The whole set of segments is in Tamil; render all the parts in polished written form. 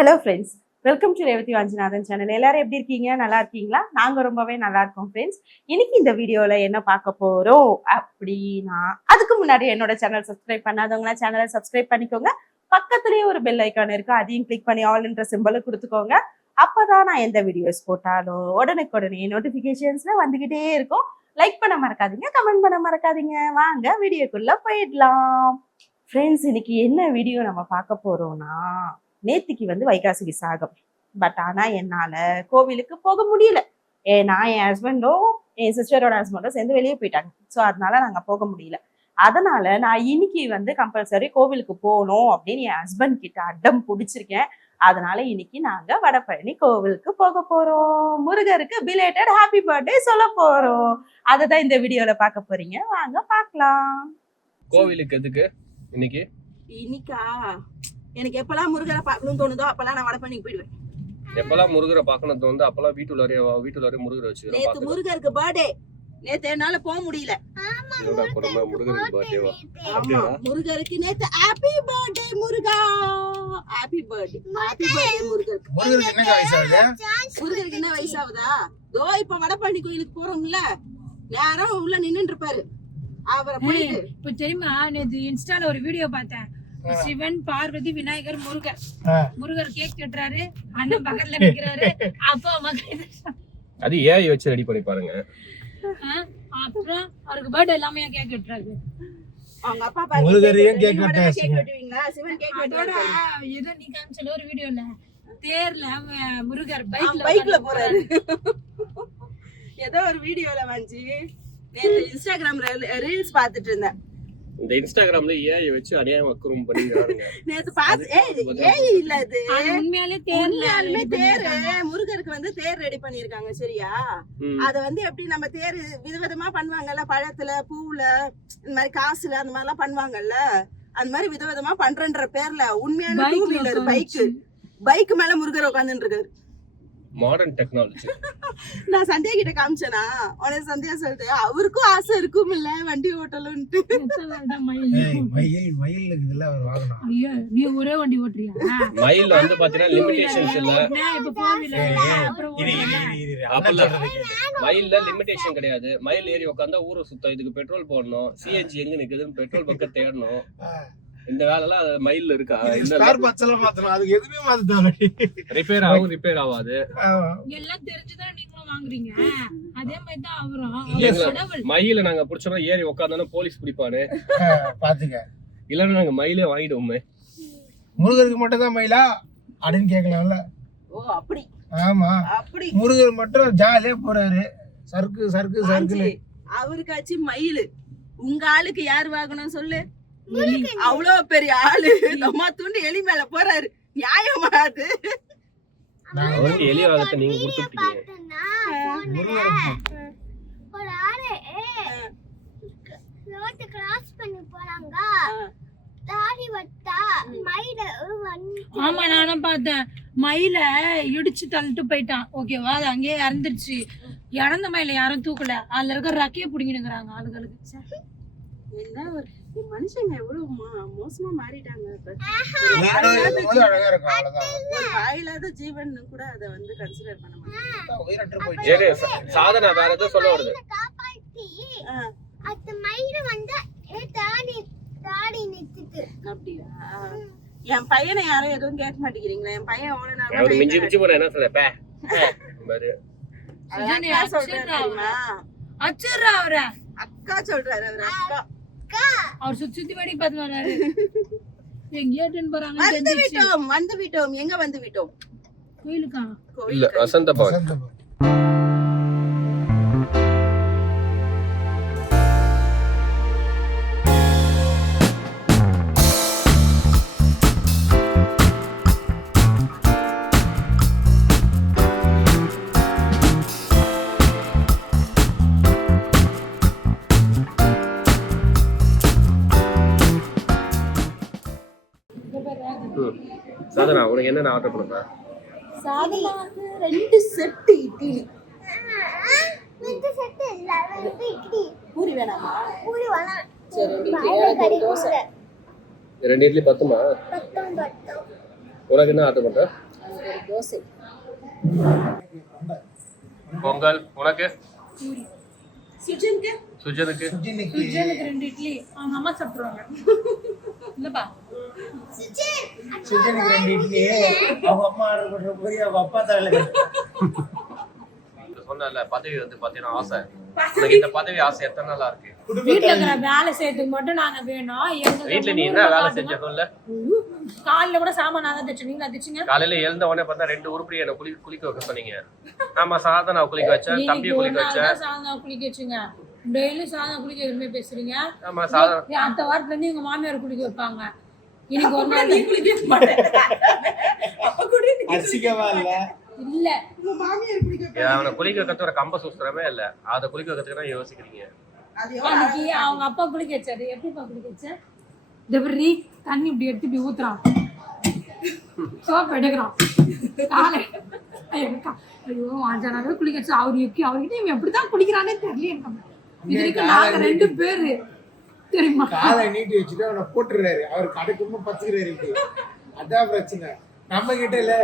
Hello friends, welcome to Revathi Vanchinathan channel. எல்லாரும் எப்படி இருக்கீங்க? நல்லா இருக்கீங்களா? நாங்கள் ரொம்பவே நல்லா இருக்கோம் ஃப்ரெண்ட்ஸ். இன்னைக்கு இந்த வீடியோவில் என்ன பார்க்க போகிறோம் அப்படின்னா, அதுக்கு முன்னாடி என்னோட சேனல் சப்ஸ்கிரைப் பண்ணாதவங்களா சேனலை சப்ஸ்கிரைப் பண்ணிக்கோங்க. பக்கத்துலேயே ஒரு பெல் ஐக்கான் இருக்கு, அதையும் கிளிக் பண்ணி ஆல்ன்ற சிம்பலை கொடுத்துக்கோங்க. அப்போதான் நான் எந்த வீடியோஸ் போட்டாலும் உடனுக்குடனே நோட்டிஃபிகேஷன்ஸ்ல வந்துகிட்டே இருக்கும். லைக் பண்ண மறக்காதீங்க, கமெண்ட் பண்ண மறக்காதீங்க. வாங்க வீடியோக்குள்ள போயிடலாம். ஃப்ரெண்ட்ஸ், இன்னைக்கு என்ன வீடியோ நம்ம பார்க்க போறோம்னா, நேத்திக்கு வைகாசி விசாகம். பட் ஆனா என்னால கோவிலுக்கு போக முடியல. ஏன்னா என் ஹஸ்பண்டும் என் சிஸ்டரோட ஹஸ்பண்டும் சேர்ந்து வெளியே போயிட்டாங்க. ஸோ அதனால நாங்க போக முடியல. அதனால நான் இன்னைக்கு கம்பல்சரி கோவிலுக்கு போகணும் அப்படின்னு என் ஹஸ்பண்ட் கிட்ட அடம் பிடிச்சிருக்கேன். அதனால இன்னைக்கு நாங்க வடபழனி கோவிலுக்கு போக போறோம். முருகருக்கு பிலேட்டட் ஹாப்பி பர்த்டே சொல்ல போறோம். அததான் இந்த வீடியோல பார்க்க போறீங்க. வாங்க பார்க்கலாம். கோவிலுக்கு எதுக்கு இன்னைக்கா எனக்கு எப்பெல்லாம் முருகரை பார்க்கணும்னு தோணுதோ அப்பெல்லாம் நான் வடபழனிக்கு போயிடுவேன். எப்பெல்லாம் முருகரை பார்க்கணும் தோணுதோ அப்பெல்லாம் வீட்டுல முருகரை வச்சு. நேத்து முருகருக்கு பர்த்டே, நேத்து என்னால போக முடியல. முருகருக்கு பர்த்டேவா? முருகருக்கு நேத்து ஹாப்பி பர்த்டே முருகா, ஹாப்பி பர்த்டே, ஹாப்பி பர்த்டே முருகருக்கு. முருகருக்கு என்ன வயசாகுதா? தோ இப்ப வடபழனி கோயிலுக்கு போறோம்ல, நேரம் உள்ள நின்னுட்டு இருப்பாரு. அவரை போயிட்டு இப்ப தெரியுமா, நேத்து இன்ஸ்டால ஒரு வீடியோ பார்த்தேன். சிவன், பார்வதி, விநாயகர், முருகர் கேக் கட்டுறாரு, அண்ணன் பக்கத்துல நிக்கிறாரு, அப்பா அம்மா அது ஏஐ வச்சு ரெடி பண்ணி பாருங்க. அப்புறம் அவருக்கு பர்த்டே எல்லாமே கேக் கட்டுறாரு. அவங்க அப்பா பாருங்க, முருகரையும் கேக் வெட்டுவீங்களா? சிவன் கேக் வெட்டோட ஏதோ நீ காமிச்சல ஒரு வீடியோல தேர்ல முருகர் பைக்ல போறாரு. ஏதோ ஒரு வீடியோல வந்து நேத்து இன்ஸ்டாகிராம்ல ரீல்ஸ் பாத்துட்டு இருந்தேன். இந்த இன்ஸ்டாகிராம்ல ஏஐ வச்சு அநியாயம் அக்குறம் பண்ணிக்கிறாங்க. நேத்து பாத்து ஏஐ இல்ல, இது உண்மையாலே தேர். முருகருக்கு தேர் ரெடி பண்ணிருக்காங்க. சரியா? அத எப்படி நம்ம தேர் விதவிதமா பண்ணுவாங்கல்ல, பழத்துல, பூவுல, இந்த மாதிரி காசுல, அந்த மாதிரி எல்லாம் பண்ணுவாங்கல்ல, அந்த மாதிரி விதவிதமா பண்றன்ற பேர்ல உண்மையான டூ வீலர் பைக் மேல முருகர் உட்காந்துட்டு இருக்காரு. Modern technology. நான் சந்தியா கிட்ட காமிச்சேனா, உனக்கு சந்தியா சொல்லிட்டு அவருக்கும் ஆசை இருக்கும் இல்ல வண்டி ஓட்டலும்ட்டு. நீ ஒரே வண்டி ஓட்டுறியா? மயில் பாத்தீங்கன்னா லிமிடேஷன்ஸ் இல்ல. மயில்ல லிமிடேஷன் கிடையாது. மயில் ஏறி உட்காந்தா ஊரை சுத்தம். இதுக்கு பெட்ரோல் போடணும், சிஎன்ஜி எங்க நிக்குதுன்னு பெட்ரோல் பக்கம் தேடணும். இந்த வேலைலாம் மயில்ல இருக்கா? அதுக்கு எதுவுமே மாத்த ரிப்பேர் ஆகும், ரிப்பேர் ஆகாது. எல்லாம் தெரிஞ்சுதான் நீங்களும் வாங்குறீங்க. அதே மாதிரி தான் அவரும். மயில நாங்க புடிச்சோம்னா ஏறி உட்காந்தோம்னா போலீஸ் பிடிப்பானு பாத்துக்க. இல்லன்னா நாங்க மயிலே வாங்கிடுவோமே. முருகருக்கு மட்டும் தான் மயிலா அப்படின்னு கேட்கலாம்ல. ஓ அப்படி. ஆமா, அப்படி. முருகர் மட்டும் ஜாலியா போறாரு, சர்க்கு சர்க்கு சர்க்கு. அவருக்காச்சு மயில். உங்க ஆளுக்கு யார் வாங்கணும் சொல்லு? அவ்வளவு பெரிய ஆளு அம்மா தூண்டு எலி மேல போறாரு. நியாயமாது? எலி வாங்கத்தை நீங்க கொடுத்துட்டீங்க. ஆமா, நானும் பார்த்தேன். மயில இடிச்சு தள்ளிட்டு போயிட்டான். ஓகேவா? அது அங்கேயே இறந்துருச்சு. இறந்த மயில யாரும் தூக்கல. அதுல இருக்க ரக்கைய பிடிங்கினுங்கிறாங்க ஆளுகளுக்கு. என்ன மனுஷங்க எவ்வளவு மோசமா மாறிட்டாங்க. வாயில்லாத ஜீவன் கூட அத கன்சிடர் பண்ண மாட்டாங்க. சாதனா வேற ஏதோ சொல்ல வருது. அப்படியா? என் பையனை யாரும் எதுவும் கேட்க மாட்டேங்கிறீங்களா? என் பையன் எவ்வளவு நாள் மிஞ்சி மிஞ்சி போற என்ன சொல்ல அக்கா சொல்றாரு. அவரு அக்கா. அவர் சுத்தி வடி பார்த்து வராரு. எங்கேயாட்டுன்னு போறாங்க. வந்து விட்டோம். எங்க வந்து விட்டோம்? கோயிலுக்கா? இல்ல, வசந்த பவன். சாதனா, உனக்கு என்ன ஆர்டர் பண்ணுவ? சாதனாக்கு 2 செட் இட்லி. பூரி வேணாமா? பூரி வேணாம். சரி, இட்லி தோசை. 2 இட்லி பத்துமா? உனக்கு என்ன ஆர்டர் பண்ற? ஒரு தோசை. பொங்கல். உனக்கு? பூரி. சுஜனுக்கு சுஜனுக்கு சுஜனுக்கு 2 இட்லி. அவங்க அம்மா சாப்பிடுவாங்க. இல்லப்பா சுஜனுக்கு 2 இட்லி அவங்க அம்மா ஆர்டர் பண்ற போய் அவங்க அப்பா தலையில சொன்னல பதவி வந்து பாத்தீங்கன்னா ஆசை. உனக்கு இந்த பதவி ஆசை எத்தனை நாளா இருக்கு? வீட்டுல இருக்கிற வேலை செய்யறதுக்கு மட்டும் நாங்க வேணும். வீட்டுல நீ என்ன வேலை செஞ்ச சொல்ல? காலையில கூட சாமான் நான் தான் தைச்சேன். நீங்க தைச்சீங்க? காலையில எழுந்த உடனே பார்த்தா 2 உருப்படி என்ன குளிக்க வைக்க சொன்னீங்க. ஆமா, சாதனா குளிக்க வச்சேன், தம்பியை குளிக்க வச்சேன். சாதனா குளிக்க வச்சுங்க. டெய்லி சாதனா குளிக்க எதுவுமே பேசுறீங்க. ஆமா, சாதனா அடுத்த வாரத்துல இருந்து எங்க மாமியார் குளிக்க வைப்பாங்க. இன்னைக்கு ஒரு நாள் நீ குளிக்க மாட்டேன். அப்ப கூட நீ அசிங்கமா இல்ல இல்ல உங்க மாமியார் குளிக்க அவனை குளிக்க வைக்கிறது ஒரு கம்ப சுஸ்திரமே இல்ல. அதை குளிக்க வைக்கிறதுக்கு தான் யோசிக்கிறீங்க. அது அன்னைக்கு அவங்க அப்பா குளிக்க வச்சாரு. எப்படிப்பா குளிக்க வச்சேன்? டெபரி தண்ணி இப்படி எடுத்து இப்படி ஊத்துறான். சோப்பு எடுக்கிறான். காலை ஐயோ ஆஞ்சானாவே குளிக்க வச்சு அவர்கிட்ட இவன் எப்படிதான் குளிக்கிறானே தெரியல எனக்கு. இதுக்கு நாங்க 2 பேரு தெரியுமா? காலை நீட்டி வச்சுட்டு அவனை போட்டுறாரு. அவர் கடைக்குமா பத்துக்கிறாரு. அதான் பிரச்சனை. நம்ம கிட்ட இல்ல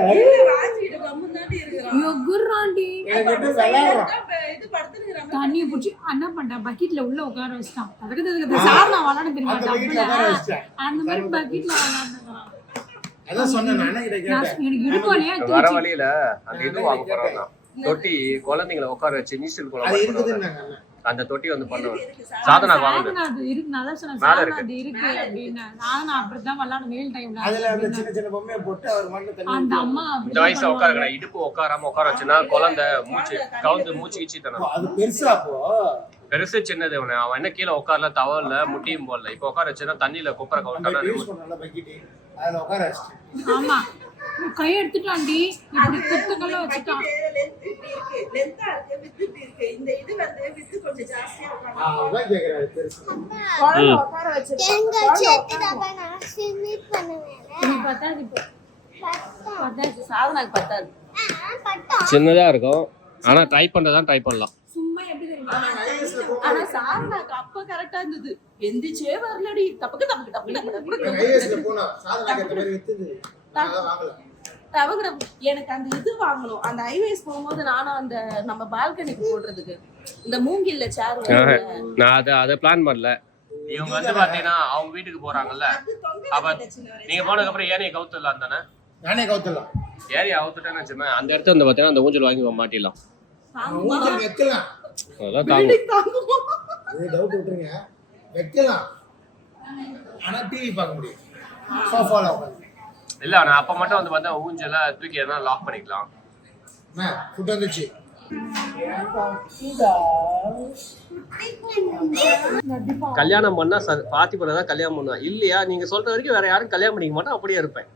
ராஜிட்ட கம்முனாடி இருக்கறான். ஐயோ குர்ராண்டி என்கிட்ட விளையாடுறான். இது படுத்துறான். தண்ணியை பிடிச்சி என்ன பண்ணிட்டான்? பக்கெட்ல உள்ள உட்கார வச்சுட்டான். அதுக்கு சாரணா விளாட தெரியுமா? அந்த பக்கெட்ல உட்கார வச்சிட்டேன். அந்த மாதிரி பக்கெட்ல விளாடுறான். அதான் சொன்னேன் நானே கிட்ட கேட்டேன். எனக்கு இடுப்பாலையா வர வழியில அந்த இது வாங்க போறாங்க. தொட்டி குழந்தைங்களை உட்கார வச்சு நீச்சல் அது குளம் இருக்குதுன்னாங்க அண்ணா. அந்த தொட்டி வந்து பண்ணுவேன். சாதனா வாங்குது. அது இருக்கு. நான் தான் சொன்னேன் மேல சாதனா அது இருக்கு அப்படின்னு. நான் அப்படிதான் விளாட வெயில் டைம்ல. அதுல அந்த சின்ன சின்ன பொம்மையை போட்டு அவர் மண்ணு அந்த தண்ணி அம்மா இந்த வயசுல உட்கார இடுப்பு உட்காராம உட்கார வச்சுன்னா குழந்தை மூச்சு கவுந்து மூச்சு கிச்சு தானே. அது பெருசா அப்போ பெருசு சின்னது அவன் என்ன கீழே உட்காரல, தவறல, முட்டியும் போடல. இப்ப உட்கார வச்சுன்னா தண்ணியில குப்பரை கவுண்டானா யூஸ் பண்ணல பக்கெட். அதுல உட்கார வச்சிட்டேன். ஆமா கை எடுத்துட்டான்டி. இப்படி குத்துக்கெல்லாம் வச்சுட்டான். லென்த்தா இருக்கு, வித்து இருக்கு. இந்த இது வந்து வித்து கொஞ்சம் ஜாஸ்தியா இருக்கும். அதான் கேக்குறாரு பெருசு. குழந்தை உட்கார வச்சிருக்காங்க. நீ பார்த்தா அது இப்போ பத்தாது. சாதனாக்கு பத்தாது. சின்னதா இருக்கும். ஆனா ட்ரை பண்றதான் ட்ரை பண்ணலாம். சும்மா எப்படி தெரியுமா? ஆனா சாதனாக்கு அப்ப கரெக்டா இருந்தது. எந்திரிச்சே வரலடி. தப்புக்கு தப்புக்கு தப்புக்கு தப்புக்கு. ஐஎஸ்ல போனா சாதனை கேட்ட மாதிரி வித்துது. நான் வாங்கல. தவங்கட எனக்கு அந்த இது வாங்கணும். அந்த ஐவேஸ் போகும்போது நானும் அந்த நம்ம பால்கனிக்கு போடுறதுக்கு இந்த மூங்கில்ல சேர் நான் அதை பிளான் பண்ணல. இவங்க வந்து பாத்தீங்கன்னா அவங்க வீட்டுக்கு போறாங்கல்ல. அப்ப நீங்க போனதுக்கு அப்புறம் ஏனையை கவுத்துடலாம் தானே? நானே கவுத்தலாம். ஏரியா அவுத்துட்டேன்னு வச்சுமே அந்த இடத்துல வந்து பாத்தீங்கன்னா அந்த ஊஞ்சல் வாங்கி மாட்டிடலாம். ஊஞ்சல் வைக்கலாம். அதெல்லாம் தாங்கும். அது டவுட் விட்டுருங்க. வைக்கலாம். ஆனா டிவி பார்க்க முடியும். சோஃபால உட்கார்ந்து. இல்ல நான் அப்ப மட்டும் வந்து பார்த்தா ஊஞ்சல தூக்கி எதனா லாக் பண்ணிக்கலாம். ஃபுட் வந்துச்சு. கல்யாணம் பண்ணா பாத்தி பண்ணதான் கல்யாணம் பண்ணுவா. இல்லையா நீங்க சொல்ற வரைக்கும் வேற யாரும் கல்யாணம் பண்ணிக்க மாட்டோம். அப்படியே இருப்பேன்.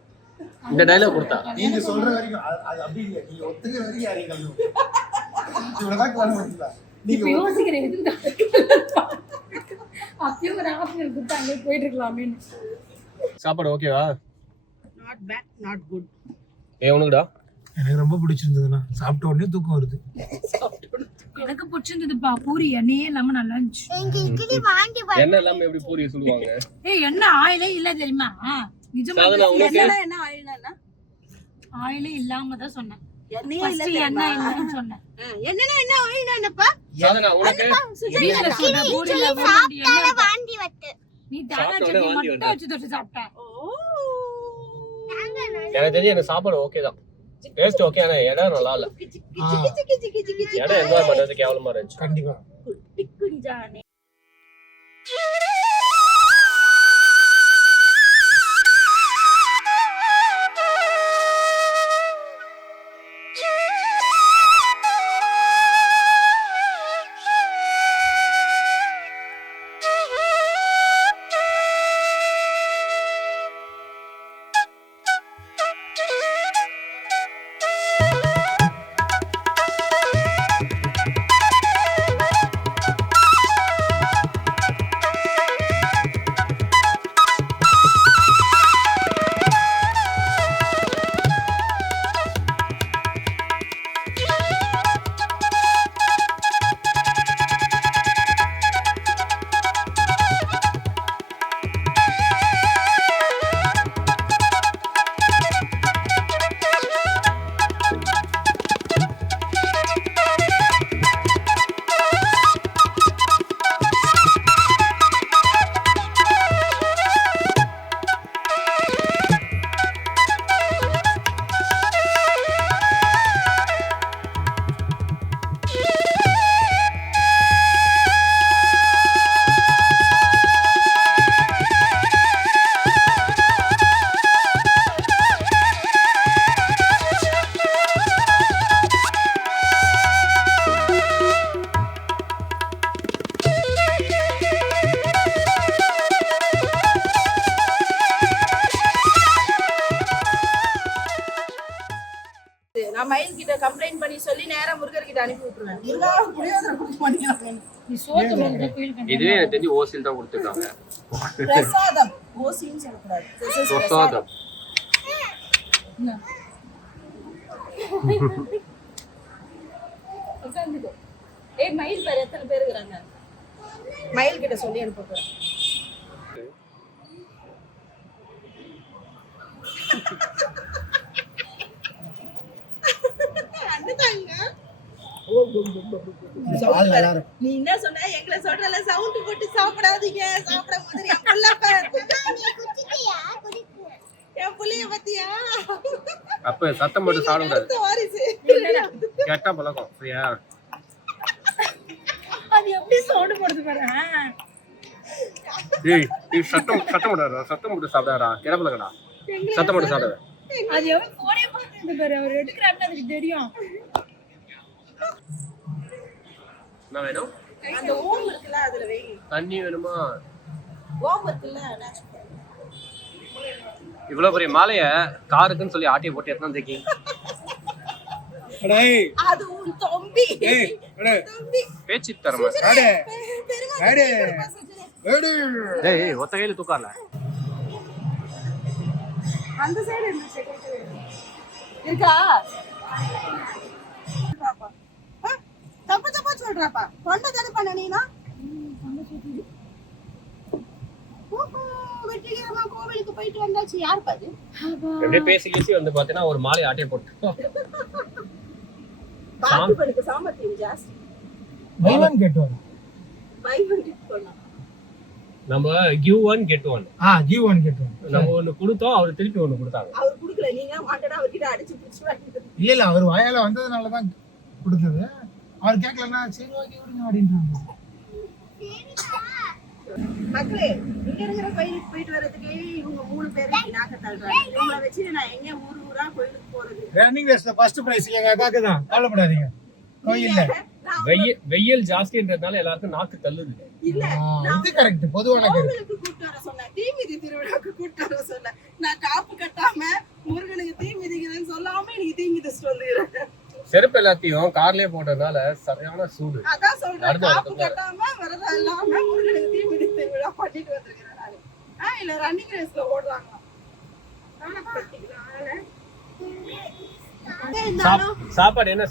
இந்த டைலாக் கொடுத்தா நீங்க சொல்ற வரைக்கும் அது அப்படி இல்ல. நீங்க ஒத்துக்கிற வரைக்கும் யாரையும் கல்யாணம் இவ்வளவுதான் கல்யாணம். நீங்க யோசிக்கிறேன் அப்பயும் ஒரு ஆப்ஷன் கொடுத்தாங்க போயிட்டு இருக்கலாமே. சாப்பாடு ஓகேவா? Not bad not good. உனக்குடா? எனக்கு ரொம்ப பிடிச்சிருந்ததுண்ணா. சாப்பிட்ட உடனே தூக்கம் வருது. எனக்கு பிடிச்சிருந்ததுப்பா. பூரி எண்ணெயே இல்லாம நல்லா இருந்துச்சு. என்ன இல்லாம எப்படி பூரி சொல்லுவாங்க? ஏய் என்ன ஆயிலே இல்ல தெரியுமா? நிஜமா என்ன ஆயில்னா ஆயிலே இல்லாம தான் சொன்னேன். எண்ணெயே இல்ல என்ன இல்லன்னு சொன்னேன். என்னன்னா என்ன ஆயில்னானப்பா? சாதனா உனக்கு வீட்ல சொன்ன பூரியில வாந்தி வட்டு. நீ தேங்காய் சட்னி மட்டும் வச்சு தொட்டு சாப்பிட்ட. எனக்கு தெரிஞ்சு எனக்கு சாப்பாடு ஓகே தான். Taste okay. ஆனா இடம் நல்லா இல்ல. இடம் என்ஜாய் பண்றது கேவலமா இருந்துச்சு. கண்டிப்பா. குட்டி குஞ்சானே. நீ சொல்லி நேரா முருகர்கிட்ட அனுப்பி விட்டுருவேன். முருகா புளியோதரை கொடுக்க மாட்டேங்கிறாங்க. நீ சோத்து வந்து ஃபீல் பண்ண இதுவே எனக்கு தெரிஞ்சு ஓசில் தான் கொடுத்துருக்காங்க. பிரசாதம் ஓசின்னு சொல்லக்கூடாது. This is பிரசாதம். உட்காந்துக்கோ. ஏய் மயில் பேர் எத்தனை பேர் இருக்காங்க? மயில் கிட்ட சொல்லி அனுப்ப போறேன். அண்ணதாங்க. பால் நல்லா இருக்கும். நீ என்ன சொன்ன? எங்களை சொல்றல சவுண்ட் போட்டு சாப்பிடாதீங்க. சாப்பிட மாதிரி என் புள்ள பாரு. என் புள்ளைய பத்தியா? அப்ப சத்தம் போட்டு சாப்பிடக்கூடாது. அடுத்த வாரிசு. கெட்ட பழக்கம் சரியா? அது எப்படி சவுண்ட் போடுது பாரு. ஏய் நீ சத்தம் போடாதடா. சத்தம் போட்டு சாப்பிடாதடா. கெட்ட பழக்கடா. சத்தம் போட்டு சாப்பிடாத. அது எவ்வளவு போனே பார்த்துட்டு பாரு. அவர் எடுக்கிறாருன்னு அதுக்கு தெரியும். என்ன வேணும்? அந்த ஓம் இருக்குல்ல அதுல வை. தண்ணி வேணுமா? ஓம் இருக்குல்ல நேச்சு. இவ்வளவு பெரிய மாலைய காருக்குன்னு சொல்லி ஆட்டிய போட்டு எத்தனை தேக்கி? அடேய் அது உன் தம்பி. ஏய் அடே தம்பி. பேச்சு தரமா? அடே பெருமா. அடே அடே டேய் ஒத்த கையில தூக்கால. அந்த சைடு இருந்துச்சு இருக்கா? பாப்பா தப்பு சொல்றாப்பா. கொண்ட தானே பண்ண நீனா? வெற்றிகரமா கோவிலுக்கு போயிட்டு வந்தாச்சு. யார் பாது? அப்படியே பேசி வந்து பாத்தீங்கன்னா ஒரு மாலை ஆட்டிய போட்டு பாத்துபனுக்கு சாமர்த்தியம் ஜாஸ்தி. பைவன் கேட்டோம். பைவன் பண்ணலாம். நம்ம give one get one. Give one கேட்டோம். நம்ம ஒண்ணு கொடுத்தோம், அவர் திருப்பி ஒண்ணு கொடுத்தாங்க. அவர் குடுக்கல. நீங்க மாட்டடா அவர்கிட்ட அடிச்சு பிடிச்சு வாங்கிட்டு. இல்ல அவர் வாயால வந்ததுனால தான் கொடுத்தது. அவர் கேட்கலன்னா சரி ஓகே விடுங்க அப்படின்றாங்க. மக்களே இங்க இருக்கிற கோயிலுக்கு போயிட்டு வர்றதுக்கே இவங்க 3 பேர் நாக்க தள்ளுறாங்க. இவங்கள வச்சு நான் எங்க ஊரா கோயிலுக்கு போறது? ரன்னிங் ரேஸ்ல ஃபர்ஸ்ட் பிரைஸ் எங்க அக்காக்கு தான். கவலைப்படாதீங்க. கோயில்ல வெயில் ஜாஸ்தின்றதுனால எல்லாருக்கும் நாக்கு தள்ளுது. இல்ல இது கரெக்ட். பொதுவான கருத்து. கோவிலுக்கு கூப்பிட்டு வர சொன்னேன். தீமிதி திருவிழாக்கு கூப்பிட்டு வர சொன்னேன். நான் காப்பு கட்டாம முருகனுக்கு தீமிதிக்கிறேன்னு சொல்லாம எனக்கு தீமிதி சொல்லிடுறேன். செருப்பு எல்லாத்தையும் கார்லயே போட்டதுனால சரியான சூடு. அதான் சொல்றேன். நடந்து காப்பு வரதுக்கு கட்டாம விரதம் இல்லாம முருகனுக்கு தீமிதி திருவிழா பண்ணிட்டு வந்திருக்கிறேன் நானு. இல்ல ரன்னிங் ரேஸ்ல ஓடுறாங்க. சாப்பாடு என்ன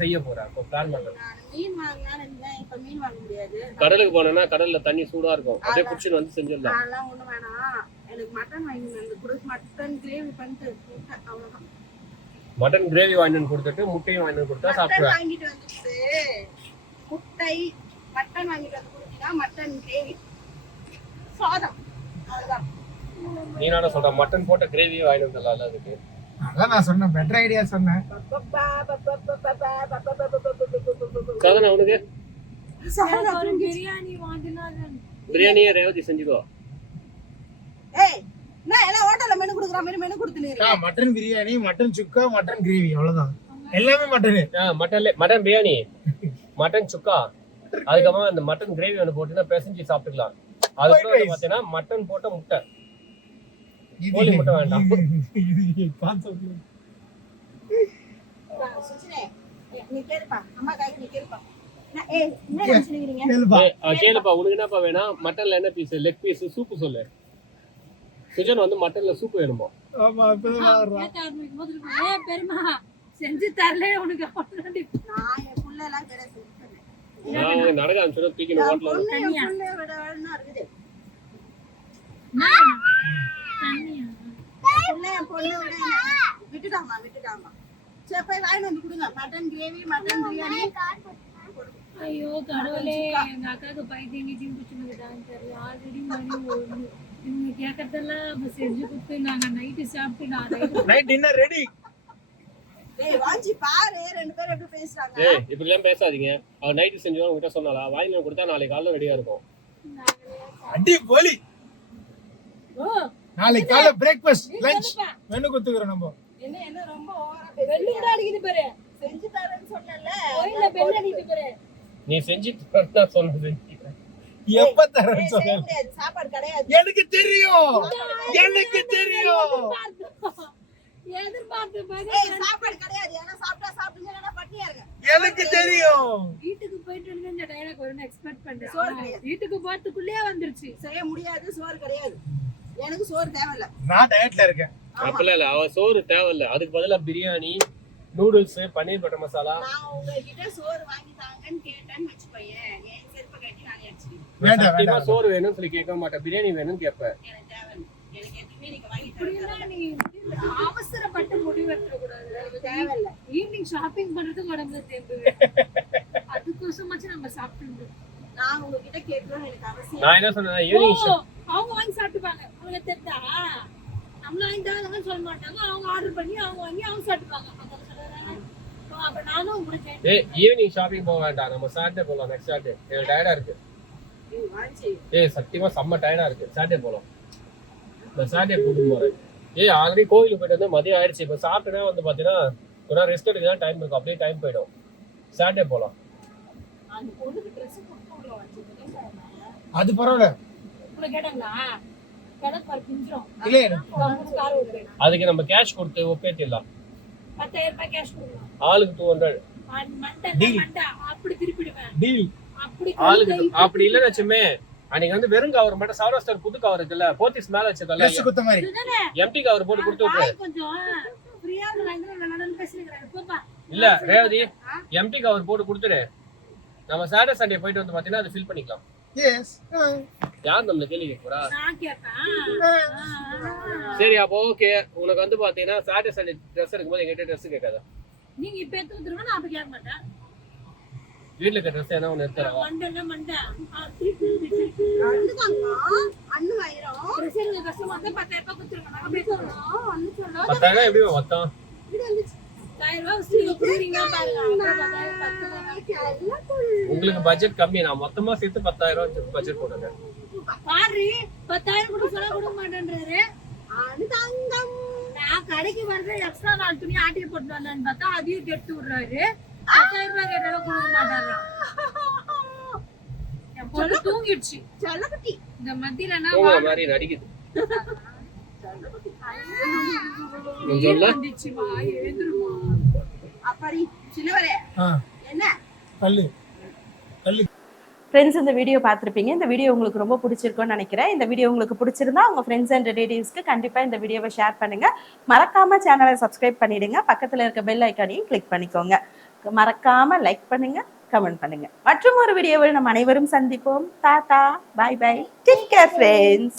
செய்ய போறா? இப்போ பிளான் பண்றேன். மீன் வாங்கலாம்னு இருந்தேன். இப்ப மீன் வாங்க முடியாது. கடலுக்கு போனேன்னா கடல்ல தண்ணி சூடா இருக்கும். அப்படியே குடிச்சுட்டு வந்து செஞ்சிடலாம். அதெல்லாம் ஒண்ணு வேணாம். எனக்கு மட்டன் வாங்கி வந்து கொடு. மட்டன் கிரேவி பண்ணிட்டு அவ்வளவுதான். மட்டன் கிரேவி வாங்கிட்டு கொடுத்துட்டு முட்டையும் வாங்கிட்டு கொடுத்தா மட்டன் சாப்பிடுவேன். வாங்கிட்டு வந்துட்டு முட்டை மட்டன் வாங்கிட்டு வந்து கொடுத்தீங்கன்னா மட்டன் கிரேவி சாதம் அவ்வளவுதான். நீ என்ன சொல்ற? மட்டன் போட்ட கிரேவி வாங்கிட்டு வந்துடலாம். அதுக்கு அதான் நான் சொன்னேன். பெட்டர் ஐடியா சொன்னேன். சாதனை அவனுக்கு ஒரு பிரியாணி வாங்கினாரு. பிரியாணியே ரேவதி செஞ்சுக்கோ. ஏய் நான் எல்லாம் ஹோட்டல்ல மெனு குடுக்குற மாதிரி மெனு கொடுத்துனீங்க. மட்டன் பிரியாணி, மட்டன் சுக்கா, மட்டன் கிரேவி அவ்வளவுதான். எல்லாமே மட்டன். மட்டன் பிரியாணி, மட்டன் சுக்கா, அதுக்கப்புறம் அந்த மட்டன் கிரேவி ஒன்று போட்டுன்னா பிசைஞ்சு சாப்பிட்டுக்கலாம். அதுக்கப்புறம் பாத்தீங்கன்னா மட்டன் போட்ட முட்டை. கோழி முட்டை வேண்டாம். சுச்சினே நீ கேளுப்பா. அம்மா காய்க்கு நீ கேளுப்பா. ஏய் என்ன நினைச்சிருக்கீங்க? கேளுப்பா. உனக்கு என்னப்பா வேணும்? மட்டன்ல என்ன பீஸ்? லெக் பீஸ், சூப்பு சொல்லு. சுஜன் வந்து மட்டன்ல சூப் வேணுமா? ஆமா பெருமா செஞ்சு தரல உனக்கு. நான் என் புள்ள எல்லாம் கிடையாது. நான் நடக்க ஆரம்பிச்சோட தூக்கின ஹோட்டல்ல இருக்குது. பொண்ணு விட விட்டுட்டாமா. சரி போய் வாங்கிட்டு வந்து கொடுங்க. Mutton gravy, mutton biryani. ஐயோ கடவுளே, எங்க அக்காவுக்கு பைத்தியம் கீட்டியும் பிடிச்சுன்னு தெரியல. ஆல்ரெடி மணி 1. இவங்க கேட்கறதெல்லாம் செஞ்சு கொடுத்து நாங்க நைட்டு சாப்பிட்டு நைட் டின்னர் ரெடி. டேய் வாஞ்சி பாரு 2 பேரும் எப்படி பேசுறாங்க. ஏய் இப்படி எல்லாம் பேசாதீங்க. அவ நைட் செஞ்சவங்க கிட்ட சொன்னாலா வாங்கிட்டு கொடுத்தா நாளைக்கு காலைல ரெடியா இருக்கும். அடி போலி. நாளைக்கு காலைல பிரேக்ஃபாஸ்ட் லஞ்ச் மெனு கொடுத்துக்கறோம் நம்ம. என்ன ரொம்ப ஓவரா பேசுறீங்க. பெல் கூட அடிக்குது பாரு. செஞ்சு தரேன்னு சொன்னேன்ல. கோயில்ல பெல் அடிக்குது பாரு. நீ செஞ்சு தரதா சொன்னது. எப்ப தரேன்னு சொன்னேன். சாப்பாடு கிடையாது. எனக்கு தெரியும். எதிர்பார்த்து சாப்பாடு கிடையாது. ஏன்னா சாப்பிட்டா சாப்பிடுங்க, இல்லைன்னா பட்டினியா இருங்க. எனக்கு தெரியும். வீட்டுக்கு போயிட்டு வந்து இந்த டைலாக் வரும்னு எக்ஸ்பெக்ட் பண்ணேன். சோறு கிடையாது. வீட்டுக்கு போறதுக்குள்ளேயே வந்துருச்சு. செய்ய முடியாது, சோறு கிடையாது. எனக்கு சோறு தேவையில்ல. நான் டயட்ல இருக்கேன். அப்பெல்லாம் இல்ல, அவ சோறு தேவையில்ல. அதுக்கு பதிலா பிரியாணி, நூடுல்ஸ், பன்னீர் பட்டர் மசாலா. நான் உங்ககிட்ட சோறு வாங்கி தாங்கன்னு கேட்டேன்னு வச்சுக்கோயேன், என் செருப்பை கட்டி நான் அடிச்சுக்கிறேன். வேண்டாம் சத்தியமா வேண்டாம். சோறு வேணும்னு சொல்லி கேட்க மாட்டேன், பிரியாணி வேணும்னு கேட்பேன். எனக்கு தேவையில்லை. எனக்கு எதுவுமே நீங்க வாங்கி இப்படியெல்லாம் தரல. நீ அவசரப்பட்டு முடிவெடுக்க கூடாது. எனக்கு தேவையில்ல. ஈவினிங் ஷாப்பிங் பண்றதுக்கு உடம்புல தேம்பு. அதுக்கோசமாச்சும் நம்ம சாப்பிட்டு நான் உங்ககிட்ட கேட்கணும்னு எனக்கு அவசியம். நான் என்ன சொன்னேன், ஈவினிங் அவங்க வாங்கி சாப்பிட்டுப்பாங்க. அவங்க தெரிஞ்சா நம்மள வாங்கி தராங்கன்னு சொல்ல மாட்டாங்க. அவங்க ஆர்டர் பண்ணி அவங்க வாங்கி அவங்க சாப்பிட்டுப்பாங்க. அதான் சொல்றேன். அப்ப நானும் உங்களுக்கு ஈவினிங் ஷாப்பிங் போக வேண்டாம், நம்ம சாட்டர்டே போலாம். நெக்ஸ்ட் சாட்டர்டே எனக்கு டயர்டா இருக்கு. நீங்க வாங்கி சத்தியமா செம்ம டயர்டா இருக்கு. சாட்டர்டே போலாம். இந்த சாட்டர்டே கூட்டிட்டு போறேன். ஆல்ரெடி கோயிலுக்கு போயிட்டு வந்து மதியம் ஆயிடுச்சு. இப்போ சாப்பிட்டேன்னா வந்து பாத்தீங்கன்னா ஒரு ரெஸ்ட் எடுக்க தான் டைம் இருக்கும், அப்படியே டைம் போயிடும். சாட்டர்டே போலாம். அந்த பொண்ணுக்கு ட்ரெஸ் கொடுத்து விட வச்சுருக்கேன். அது பரவாயில்ல. உங்களை கேட்டாங்களா? கிடக்கு பாரு பிஞ்சிரும். இல்ல கார் ஓடுறேன். அதுக்கு நம்ம கேஷ் கொடுத்து ஒப்பேத்திடலாம். 10,000 ரூபாய் கேஷ் கொடுக்கலாம். ஆளுக்கு 200. மண்டை Deal. மண்டை அப்படி திருப்பிடுவேன். டீல். அப்படி ஆளுக்கு அப்படி இல்லைன்னு வச்சுமே, அன்னைக்கு வந்து வெறும் கவர் மட்டும் சௌராஷ்டிரா புது கவர் இருக்குல்ல, போத்திஸ் மேல வச்சிருக்கல, ட்ரெஸ் குத்த மாதிரி. எம்டி கவர் போட்டு கொடுத்து விட்டுரு. வாய் கொஞ்சம் ஃப்ரீயா இருந்தா பேசிக்கிறேன். போப்பா. இல்ல ரேவதி, எம்டி கவர் போட்டு கொடுத்துடு. நம்ம சாட்டர்டே சண்டே போயிட்டு வந்து பாத்தீங்கன்னா அதை ஃபில் பண்ணிக்கலாம். எஸ். யார் நம்மள கேள்வி கேட்கறா? நான் கேட்பேன். சரி அப்போ ஓகே. உனக்கு வந்து பாத்தீங்கன்னா சாட்டர்டே சண்டே ட்ரெஸ் எடுக்கும்போது எங்கிட்ட ட்ரெஸ் கேட்காத. நீங்க இப்ப எடுத்து வந்துருங்க. நான் அப்ப கேட்க மாட்டேன். வீட்டுல இருக்க ட்ரெஸ் என்ன ஒண்ணு எடுத்துறவா? மண்டை மண்டை அண்ணுதாங்கம்மா, அண்ணு ஆயிரம். ட்ரெஸ் எடுக்க கஷ்டமா இருந்தா 10,000 ரூபாய் கொடுத்துருங்க. நான் அப்படியே சொல்றோம். அண்ணு சொன்னா 10,000 எப்படி மொத்தம்? 1000 ரூபாய் வச்சு கொடுக்குறீங்க பாருங்க. அப்புறம் 10,000 உங்களுக்கு பட்ஜெட் கம்மி, நான் மொத்தமா சேர்த்து 10,000 பட்ஜெட் போடுறேன். பாரு 10,000 கூட சொல்ல கொடுக்க மாட்டேன்றாரு. அண்ணுதாங்கம். நான் கடைக்கு வரது எக்ஸ்ட்ரா 4 துணி ஆட்டிய போட்டு வந்தேன்னு பார்த்தா அதையும் கெட்டு விடுறாரு. 10,000 ரூபாய் கேட்டாலும் கொடுக்க மாட்டாராம். என் பொண்ணு தூங்கிடுச்சு. செல்லக்குட்டி. இந்த மத்தியிலனா உங்கள மாதிரி நடிக்குது. நீர் வந்துச்சுமா, எழுந்துருமா. அப்பாடி சின்னவரே என்ன கல்லு கல்லு. ஃப்ரெண்ட்ஸ், இந்த வீடியோ பார்த்துருப்பீங்க. இந்த வீடியோ உங்களுக்கு ரொம்ப பிடிச்சிருக்கும்னு நினைக்கிறேன். இந்த வீடியோ உங்களுக்கு பிடிச்சிருந்தா உங்கள் ஃப்ரெண்ட்ஸ் அண்ட் ரிலேட்டிவ்ஸ்க்கு கண்டிப்பாக இந்த வீடியோவை ஷேர் பண்ணுங்கள். மறக்காமல் சேனலை சப்ஸ்கிரைப் பண்ணிவிடுங்க. பக்கத்தில் இருக்க பெல் ஐக்கானையும் கிளிக் பண்ணிக்கோங்க. மறக்காமல் லைக் பண்ணுங்கள், கமெண்ட் பண்ணுங்கள். மற்றும் ஒரு வீடியோவில் நம்ம அனைவரும் சந்திப்போம். Tata, bye bye, take care friends.